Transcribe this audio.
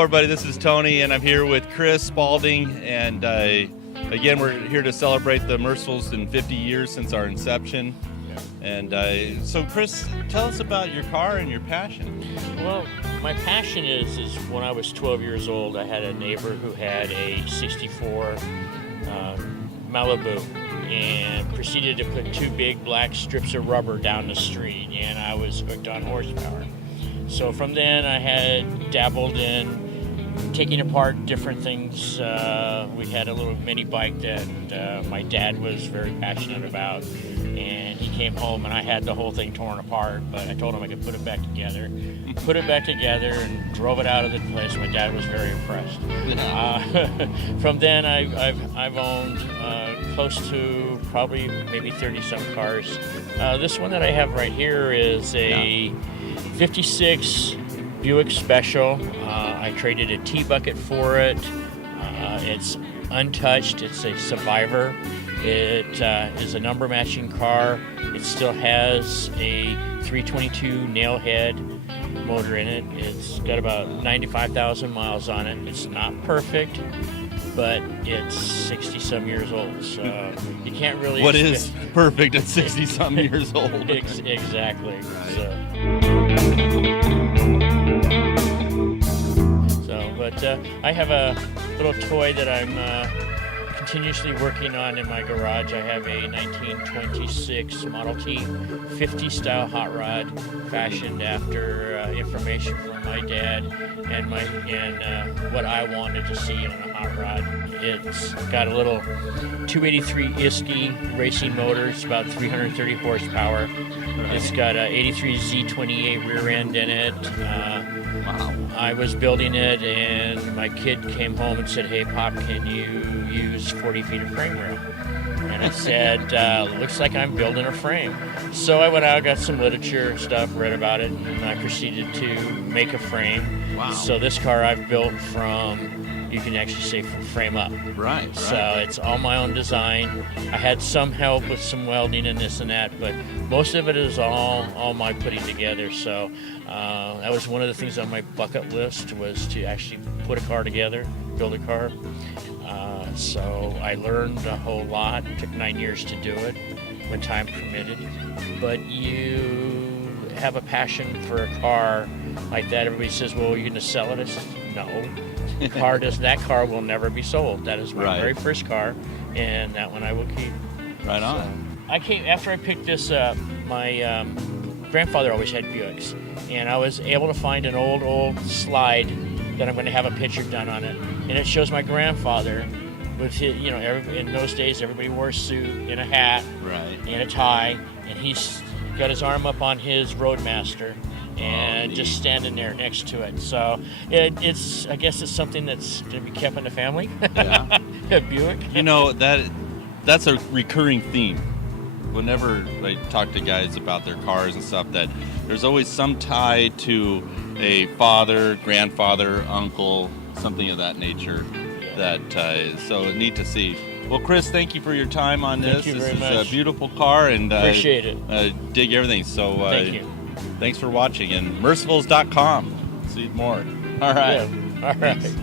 Hello, everybody. This is Tony, and I'm here with Chris Spaulding. And again, we're here to celebrate the Mercifuls in 50 years since our inception. And so, Chris, tell us about your car and your passion. Well, my passion is when I was 12 years old, I had a neighbor who had a 64 Malibu and proceeded to put two big black strips of rubber down the street, and I was hooked on horsepower. So from then I had dabbled in taking apart different things. We had a little mini bike that my dad was very passionate about, and he came home and I had the whole thing torn apart, but I told him I could put it back together. Put it back together and drove it out of the place. My dad was very impressed. From then I've owned close to probably maybe 30-some cars. This one that I have right here is a 56 Buick Special. I traded a T-Bucket for it. It's untouched. It's a Survivor. It is a number matching car. It still has a 322 nail head motor in it. It's got about 95,000 miles on it. It's not perfect, but it's 60-some years old, so you can't really... What is perfect at 60-some years old? Exactly. Right. But I have a little toy that I'm continuously working on in my garage. I have a 1926 Model T 50 style hot rod fashioned after information from my dad and what I wanted to see on a hot rod. It's got a little 283 ISKI racing motor. It's about 330 horsepower. It's got a 83 Z28 rear end in it. Wow. I was building it, and my kid came home and said, "Hey, Pop, can you use 40 feet of frame rail?" And I said, "Looks like I'm building a frame." So I went out, got some literature stuff, read about it, and I proceeded to make a frame. Wow. So this car I've built from, you can actually say, from frame up. Right. So it's all my own design. I had some help with some welding and this and that, but most of it is all my putting together. So that was one of the things on my bucket list, was to actually put a car together, build a car. So I learned a whole lot. It took 9 years to do it when time permitted. But you have a passion for a car like that. Everybody says, "Well, you're going to sell it?" I said, "No. That car will never be sold. That is my very first car, and that one I will keep." Right on. So after I picked this up. My grandfather always had Buicks, and I was able to find an old slide that I'm going to have a picture done on it, and it shows my grandfather with his, in those days everybody wore a suit and a hat, right, and a tie, and he's got his arm up on his Roadmaster. And just standing there next to it. So I guess it's something that's going to be kept in the family. Yeah. Buick. That's a recurring theme. Whenever I talk to guys about their cars and stuff, that there's always some tie to a father, grandfather, uncle, something of that nature. Yeah. That is so neat to see. Well, Chris, thank you for your time on this. Thank you very much. This is a beautiful car, and appreciate it. Dig everything. So thank you. Thanks for watching, and Mercifuls.com. See more. All right. Yeah. All right.